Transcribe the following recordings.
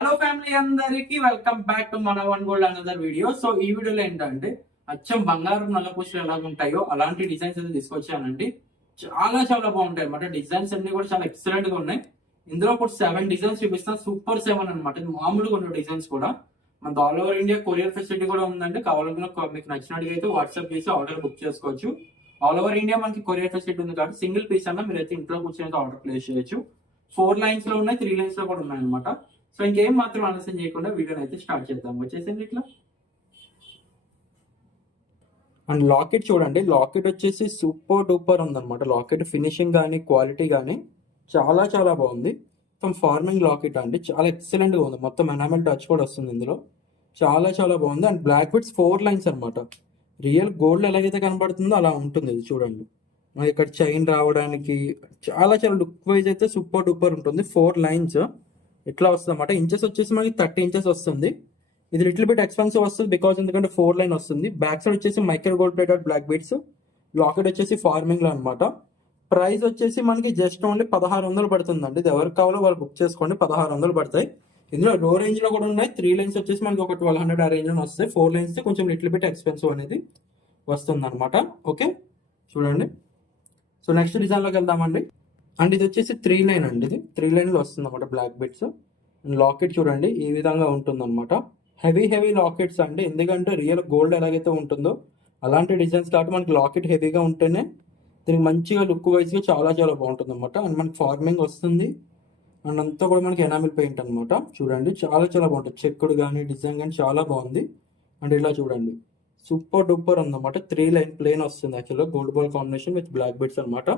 Hello family అందరికి welcome back to మన One Gold another video so ఈ వీడియోలో ఏంటంటే అచ్చం బంగారం నల్లపూసలు ఎలా ఉంటాయో అలాంటి డిజైన్స్ అయితే తీసుకొచ్చానండి. చాలా చాలా బాగుంటాయి అనమాట డిజైన్స్ అన్ని కూడా చాలా ఎక్సలెంట్గా ఉన్నాయి. ఇందులో ఇప్పుడు సెవెన్ డిజైన్స్ చూపిస్తాను సూపర్ సెవెన్ అనమాట మామూలుగా ఉన్న డిజైన్స్ కూడా. మన all over India courier facility కూడా ఉందండి. కావాలనుకున్న మీకు నచ్చినట్టుగా అయితే వాట్సాప్ చేసి ఆర్డర్ బుక్ చేసుకోవచ్చు. ఆల్ ఓవర్ ఇండియా మనకి కొరియర్ ఫెసిలిటీ ఉంది కాబట్టి సింగిల్ పీస్ అన్న మీరు అయితే ఇంట్లో కూర్చొని ఆర్డర్ ప్లేస్ చేయొచ్చు. ఫోర్ లైన్స్లో ఉన్నాయి త్రీ లైన్స్లో కూడా ఉన్నాయి అనమాట సో ఇంకేం మాత్రం ఆలస్యం చేయకుండా వీడియోని అయితే స్టార్ట్ చేద్దాం. వచ్చేసింది ఇట్లా. అండ్ లాకెట్ చూడండి. లాకెట్ వచ్చేసి సూపర్ డూపర్ ఉందన్నమాట. లాకెట్ ఫినిషింగ్ కానీ క్వాలిటీ కానీ చాలా చాలా బాగుంది. మొత్తం ఫార్మింగ్ లాకెట్ అండి. చాలా ఎక్సలెంట్గా ఉంది. మొత్తం ఎనామెల్ టచ్ కూడా వస్తుంది ఇందులో. చాలా చాలా బాగుంది. And black beads four lines అనమాట రియల్ గోల్డ్ ఎలాగైతే కనబడుతుందో అలా ఉంటుంది ఇది చూడండి. ఇక్కడ చైన్ రావడానికి చాలా చాలా లుక్ వైజ్ అయితే సూపర్ డూపర్ ఉంటుంది. Four lines. ఇట్లా వస్తుంది అనమాట ఇంచెస్ వచ్చేసి మనకి థర్టీ ఇంచెస్ వస్తుంది. ఇది లిటిల్ బిట్ ఎక్స్పెన్సివ్ వస్తుంది బికాస్ ఎందుకంటే ఫోర్ లైన్ వస్తుంది. బ్యాక్ సైడ్ వచ్చేసి micro gold plated black beads locket వచ్చేసి ఫార్మింగ్లో అనమాట ప్రైస్ వచ్చేసి మనకి జస్ట్ ఓన్లీ పదహారు వందలు పడుతుందండి. ఇది ఎవరికి కావాలో వాళ్ళు బుక్ చేసుకోండి. పదహారు వందలు పడతాయి. ఇందులో లో రేంజ్లో కూడా ఉన్నాయి. త్రీ లైన్స్ వచ్చేసి మనకి ఒక ట్వెల్వ్ హండ్రెడ్ ఆ రేంజ్లో వస్తాయి. ఫోర్ లైన్స్ కొంచెం లిటిల్ బిట్ ఎక్స్పెన్సివ్ అనేది వస్తుంది అనమాట ఓకే చూడండి. సో నెక్స్ట్ డిజైన్లోకి వెళ్దామండి. అండ్ ఇది వచ్చేసి త్రీ లైన్ అండి ఇది. త్రీ లైన్లో వస్తుంది అనమాట బ్లాక్ బిట్స్ లాకెట్ చూడండి ఈ విధంగా ఉంటుంది అనమాట హెవీ హెవీ లాకెట్స్ అండి. ఎందుకంటే రియల్ గోల్డ్ ఎలాగైతే ఉంటుందో అలాంటి డిజైన్స్ కాబట్టి మనకి లాకెట్ హెవీగా ఉంటేనే దీనికి మంచిగా లుక్ వైజ్గా చాలా చాలా బాగుంటుంది అనమాట అండ్ మనకి ఫార్మింగ్ వస్తుంది. అండ్ అంతా కూడా మనకి ఎనామిల్ పెయింట్ అనమాట చూడండి చాలా చాలా బాగుంటుంది. చెక్కుడు కానీ డిజైన్ కానీ చాలా బాగుంది. అండ్ ఇలా చూడండి. సూపర్ డూపర్ ఉందన్నమాట త్రీ లైన్ ప్లేన్ వస్తుంది యాక్చువల్గా gold ball combination with black beads అనమాట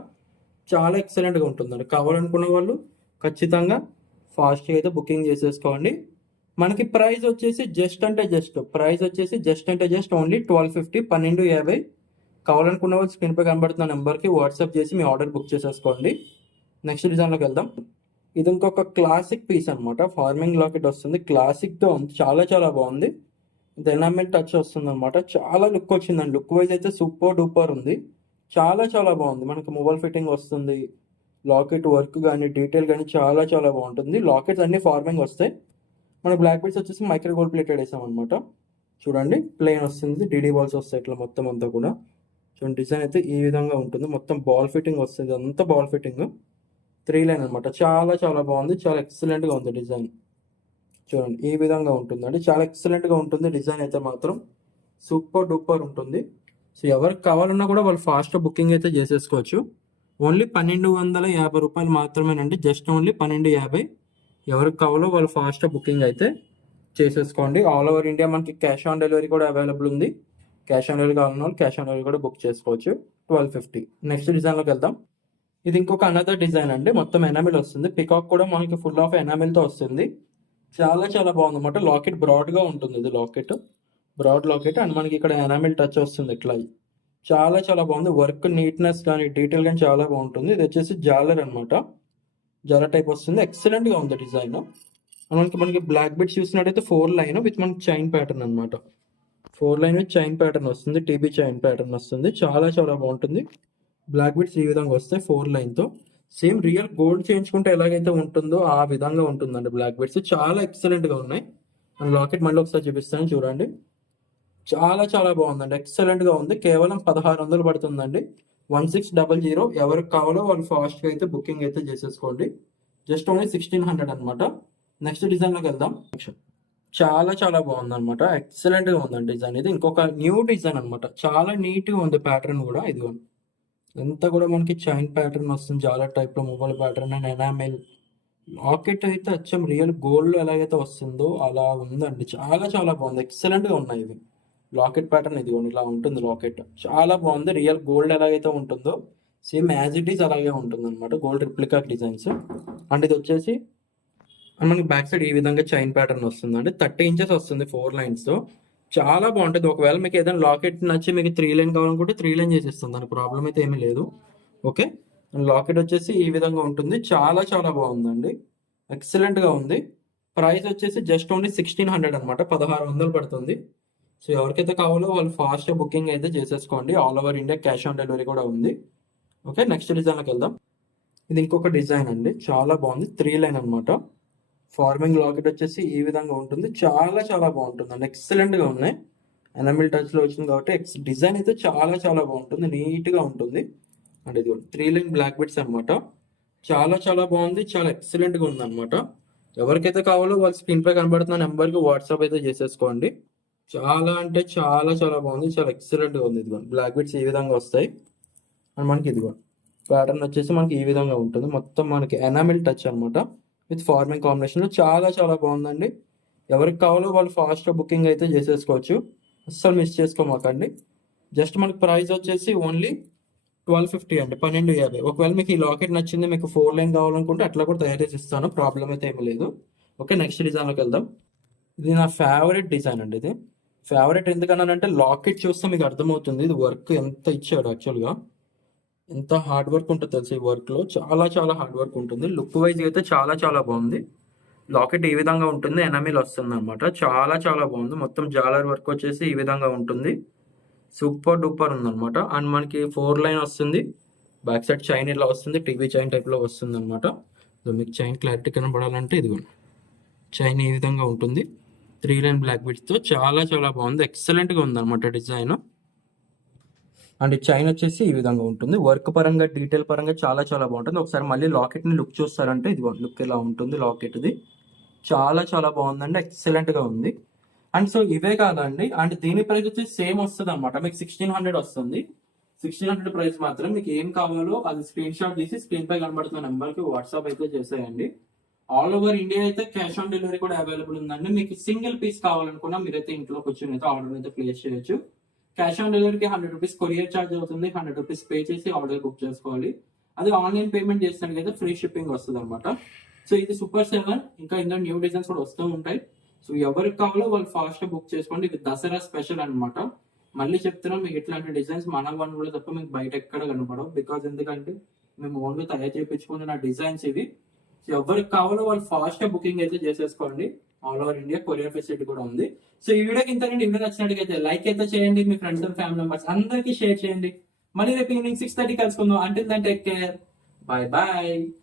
చాలా ఎక్సలెంట్గా ఉంటుందండి. కావాలనుకున్న వాళ్ళు ఖచ్చితంగా ఫాస్ట్గా అయితే బుకింగ్ చేసేసుకోండి. మనకి ప్రైస్ వచ్చేసి జస్ట్ అంటే జస్ట్ ప్రైస్ వచ్చేసి జస్ట్ అంటే జస్ట్ ఓన్లీ ట్వెల్వ్ ఫిఫ్టీ పన్నెండు యాభై. కావాలనుకున్న వాళ్ళు స్క్రీన్ పై కనబడుతున్న నెంబర్కి వాట్సాప్ చేసి మీ ఆర్డర్ బుక్ చేసేసుకోండి. నెక్స్ట్ డిజైన్లోకి వెళ్దాం. ఇది ఇంకొక క్లాసిక్ పీస్ అనమాట ఫార్మింగ్ లాకెట్ వస్తుంది. క్లాసిక్తో ఉంది. చాలా చాలా బాగుంది. ఇది టచ్ వస్తుంది అనమాట చాలా లుక్ వచ్చిందండి. లుక్ వైజ్ అయితే సూపర్ డూపర్ ఉంది. చాలా చాలా బాగుంది. మనకి మొబైల్ ఫిట్టింగ్ వస్తుంది. లాకెట్ వర్క్ కానీ డీటెయిల్ కానీ చాలా చాలా బాగుంటుంది. లాకెట్స్ అన్ని ఫార్మింగ్ వస్తాయి. మన బ్లాక్ బీట్స్ వచ్చేసి మైక్రో గోల్డ్ ప్లేటెడ్ వేసాం అనమాట చూడండి ప్లేన్ వస్తుంది. డీడీ బాల్స్ వస్తాయి ఇట్లా మొత్తం అంతా కూడా. చూడండి డిజైన్ అయితే ఈ విధంగా ఉంటుంది. మొత్తం బాల్ ఫిట్టింగ్ వస్తుంది. అంతా బాల్ ఫిట్టింగ్ త్రీ లైన్ అనమాట చాలా చాలా బాగుంది. చాలా ఎక్సలెంట్గా ఉంది డిజైన్ చూడండి ఈ విధంగా ఉంటుందండి. చాలా ఎక్సలెంట్గా ఉంటుంది. డిజైన్ అయితే మాత్రం సూపర్ డూపర్ ఉంటుంది. సో ఎవరికి కావాలన్నా కూడా వాళ్ళు ఫాస్ట్ బుకింగ్ అయితే చేసేసుకోవచ్చు. ఓన్లీ పన్నెండు వందల యాభై రూపాయలు మాత్రమేనండి. జస్ట్ ఓన్లీ పన్నెండు యాభై. ఎవరికి కావాలో వాళ్ళు ఫాస్ట్ బుకింగ్ అయితే చేసేసుకోండి. ఆల్ ఓవర్ ఇండియా మనకి క్యాష్ ఆన్ డెలివరీ కూడా అవైలబుల్ ఉంది. క్యాష్ ఆన్ డెలివరీ కావాలన్న వాళ్ళు క్యాష్ ఆన్ డెలివరీ కూడా బుక్ చేసుకోవచ్చు. Twelve fifty. నెక్స్ట్ డిజైన్లోకి వెళ్దాం. ఇది ఇంకొక అనదర్ డిజైన్ అండి. మొత్తం ఎనామిల్ వస్తుంది. పికాక్ కూడా మనకి ఫుల్ ఆఫ్ ఎనామిల్తో వస్తుంది. చాలా చాలా బాగుంది అనమాట లాకెట్ బ్రాడ్గా ఉంటుంది ఇది లాకెట్ బ్రాడ్ లాకెట్ అండ్ మనకి ఇక్కడ ఎనామిల్ టచ్ వస్తుంది ఇట్లా చాలా చాలా బాగుంది. వర్క్ నీట్నెస్ కానీ డీటెయిల్ కానీ చాలా బాగుంటుంది. ఇది వచ్చేసి జాలర్ అనమాట జాలర్ టైప్ వస్తుంది. ఎక్సలెంట్గా ఉంది డిజైన్ మనకి మనకి బ్లాక్ బిట్స్ చూసినట్టయితే ఫోర్ లైన్ విత్ మనకి చైన్ ప్యాటర్న్ అనమాట four line with chain pattern వస్తుంది టీబీ చైన్ ప్యాటర్న్ వస్తుంది. చాలా చాలా బాగుంటుంది. బ్లాక్ బిట్స్ ఈ విధంగా వస్తాయి ఫోర్ లైన్తో. సేమ్ రియల్ గోల్డ్ చేయించుకుంటే ఎలాగైతే ఉంటుందో ఆ విధంగా ఉంటుందండి బ్లాక్ బెడ్స్ చాలా ఎక్సలెంట్గా ఉన్నాయి. మన లాకెట్ మళ్ళీ ఒకసారి చూపిస్తాను చూడండి. చాలా చాలా బాగుందండి. ఎక్సలెంట్గా ఉంది. కేవలం పదహారు వందలు పడుతుందండి. వన్ సిక్స్ డబల్ జీరో ఎవరికి కావాలో వాళ్ళు ఫాస్ట్గా అయితే బుకింగ్ అయితే చేసేసుకోండి. జస్ట్ ఓన్లీ సిక్స్టీన్ హండ్రెడ్ అనమాట నెక్స్ట్ డిజైన్లోకి వెళ్దాం. చాలా చాలా బాగుంది అనమాట ఎక్సలెంట్గా ఉందండి డిజైన్ ఇది. ఇంకొక న్యూ డిజైన్ అనమాట చాలా నీట్గా ఉంది ప్యాటర్న్ కూడా ఇది అంతా కూడా మనకి చైన్ ప్యాటర్న్ వస్తుంది. చాలా టైప్లో mobile pattern and enamel locket అయితే అచ్చం. రియల్ గోల్డ్ ఎలాగైతే వస్తుందో అలా ఉందండి. చాలా చాలా బాగుంది. ఎక్సలెంట్గా ఉన్నాయి ఇవి. లాకెట్ ప్యాటర్న్ ఇది ఇలా ఉంటుంది లాకెట్ చాలా బాగుంది. రియల్ గోల్డ్ ఎలాగైతే ఉంటుందో సేమ్ యాజ్ ఇట్ ఈస్ అలాగే ఉంటుంది అనమాట గోల్డ్ రిప్లికా డిజైన్స్ అండ్ ఇది వచ్చేసి మనకి బ్యాక్ సైడ్ ఈ విధంగా చైన్ ప్యాటర్న్ వస్తుంది అంటే థర్టీ ఇంచెస్ వస్తుంది ఫోర్ లైన్స్ చాలా బాగుంటుంది. ఒకవేళ మీకు ఏదైనా లాకెట్ నచ్చి మీకు త్రీ లైన్ కావాలనుకుంటే త్రీ లైన్ చేసేస్తుంది దాని ప్రాబ్లం అయితే ఏమీ లేదు. ఓకే లాకెట్ వచ్చేసి ఈ విధంగా ఉంటుంది. చాలా చాలా బాగుందండి. ఎక్సలెంట్గా ఉంది. ప్రైస్ వచ్చేసి జస్ట్ ఓన్లీ సిక్స్టీన్ హండ్రెడ్ అనమాట పదహారు వందలు పడుతుంది. సో ఎవరికైతే కావాలో వాళ్ళు ఫాస్ట్ బుకింగ్ అయితే చేసేసుకోండి. All over India cash on delivery కూడా ఉంది. ఓకే నెక్స్ట్ డిజైన్లోకి వెళ్దాం. ఇది ఇంకొక డిజైన్ అండి. చాలా బాగుంది. త్రీ లైన్ అనమాట ఫార్మింగ్ లాకెట్ వచ్చేసి ఈ విధంగా ఉంటుంది. చాలా చాలా బాగుంటుంది. అండి ఎక్సలెంట్గా ఉన్నాయి. ఎనమిల్ టచ్లో వచ్చింది కాబట్టి ఎక్స్ డిజైన్ అయితే చాలా చాలా బాగుంటుంది. నీట్గా ఉంటుంది. అండ్ ఇది త్రీ లైన్ బ్లాక్ బిట్స్ అనమాట చాలా చాలా బాగుంది. చాలా ఎక్సలెంట్గా ఉంది అనమాట ఎవరికైతే కావాలో వాళ్ళ స్క్రీన్ పై కనబడుతున్న నెంబర్కి వాట్సాప్ అయితే చేసేసుకోండి. చాలా అంటే చాలా చాలా బాగుంది. చాలా ఎక్సలెంట్గా ఉంది ఇదిగోండి బ్లాక్ బిట్స్ ఈ విధంగా వస్తాయి. అండ్ మనకి ఇదిగోండి ప్యాటర్న్ వచ్చేసి మనకి ఈ విధంగా ఉంటుంది. మొత్తం మనకి ఎనామిల్ టచ్ అనమాట విత్ ఫార్మింగ్ కాంబినేషన్లో చాలా చాలా బాగుందండి. ఎవరికి కావాలో వాళ్ళు ఫాస్ట్ బుకింగ్ అయితే చేసేసుకోవచ్చు. అస్సలు మిస్ చేసుకోమాకండి. జస్ట్ మనకి ప్రైస్ వచ్చేసి ఓన్లీ ట్వెల్వ్ ఫిఫ్టీ అండి. పన్నెండు యాభై. ఒకవేళ మీకు ఈ లాకెట్ నచ్చింది మీకు ఫోర్ లైన్ కావాలనుకుంటే అట్లా కూడా తయారు చేసి ఇస్తాను. ప్రాబ్లం అయితే ఏమీ లేదు. ఓకే నెక్స్ట్ డిజైన్లోకి వెళ్దాం. ఇది నా ఫేవరెట్ డిజైన్ అండి ఇది. ఫేవరెట్ ఎందుకన్నానంటే లాకెట్ చూస్తే మీకు అర్థమవుతుంది ఇది వర్క్ ఎంత ఇచ్చాడు యాక్చువల్గా ఎంత హార్డ్ వర్క్ ఉంటుంది తెలుసు ఈ వర్క్లో చాలా చాలా హార్డ్ వర్క్ ఉంటుంది. లుక్ వైజ్ అయితే చాలా చాలా బాగుంది. లాకెట్ ఈ విధంగా ఉంటుంది ఎనమిల్ వస్తుంది అనమాట చాలా చాలా బాగుంది. మొత్తం జాలర్ వర్క్ వచ్చేసి ఈ విధంగా ఉంటుంది. సూపర్ డూపర్ ఉందన్నమాట. అండ్ మనకి ఫోర్ లైన్ వస్తుంది. బ్యాక్ సైడ్ చైన్ ఇలా వస్తుంది టీవీ చైన్ టైప్లో వస్తుంది అనమాట మీకు చైన్ క్లారిటీ కనబడాలంటే ఇదిగోండి. చైన్ ఈ విధంగా ఉంటుంది. త్రీ లైన్ బ్లాక్ బిట్స్తో చాలా చాలా బాగుంది. ఎక్సలెంట్గా డిజైన్. అండ్ చైన్ వచ్చేసి ఈ విధంగా ఉంటుంది. వర్క్ పరంగా డీటెయిల్ పరంగా చాలా చాలా బాగుంటుంది. ఒకసారి మళ్ళీ లాకెట్ని లుక్ చూస్తారంటే ఇది లుక్ ఇలా ఉంటుంది లాకెట్ది. చాలా చాలా బాగుందండి. ఎక్సలెంట్గా ఉంది. అండ్ సో ఇవే కాదండి. అండ్ దీని ప్రైస్ వచ్చి సేమ్ వస్తుంది అనమాట మీకు సిక్స్టీన్ హండ్రెడ్ వస్తుంది. సిక్స్టీన్ హండ్రెడ్ ప్రైస్ మాత్రం మీకు ఏం కావాలో అది స్క్రీన్ షాట్ తీసి స్క్రీన్ పై కనబడుతున్న నెంబర్కి వాట్సాప్ అయితే చేసేయండి. ఆల్ ఓవర్ ఇండియా అయితే క్యాష్ ఆన్ డెలివరీ కూడా అవైలబుల్ ఉందండి. మీకు సింగిల్ పీస్ కావాలనుకున్నా మీరైతే ఇంట్లో కూర్చొని అయితే ఆర్డర్ అయితే ప్లేస్ చేయొచ్చు. క్యాష్ ఆన్ డెలివరీకి హండ్రెడ్ రూపీస్ కొరియర్ ఛార్జ్ అవుతుంది. హండ్రెడ్ రూపీస్ పే చేసి ఆర్డర్ బుక్ చేసుకోవాలి. అది ఆన్లైన్ పేమెంట్ చేస్తాను కదా ఫ్రీ షిప్పింగ్ వస్తుంది అనమాట సో ఇది సూపర్ సెవెన్ ఇంకా ఇందులో న్యూ డిజైన్స్ కూడా వస్తూ ఉంటాయి. సో ఎవరికి కావాలో వాళ్ళు ఫాస్ట్ బుక్ చేసుకోండి. ఇది దసరా స్పెషల్ అనమాట మళ్ళీ చెప్తున్నాం మీకు ఇట్లాంటి డిజైన్స్ మన వన్ కూడా తప్ప మీకు బయట ఎక్కడ కనపడవు. బికాజ్ ఎందుకంటే మేము ఓన్గా తయారు చేయించుకున్న డిజైన్స్ ఇవి. ఎవరికి కావాలో వాళ్ళు ఫాస్ట్ బుకింగ్ అయితే చేసేసుకోండి. All over India courier facility కూడా ఉంది. సో ఈ వీడియోకి ఇంత నుండి ఇంటర్ నచ్చినట్టుగా లైక్ అయితే చేయండి. మీ ఫ్రెండ్స్ అండ్ ఫ్యామిలీ మెంబర్స్ అందరికీ షేర్ చేయండి. మళ్ళీ రేపు ఈవినింగ్ సిక్స్ థర్టీ కలుసుకుందాం. అంటే టేక్ కేర్ బాయ్ బాయ్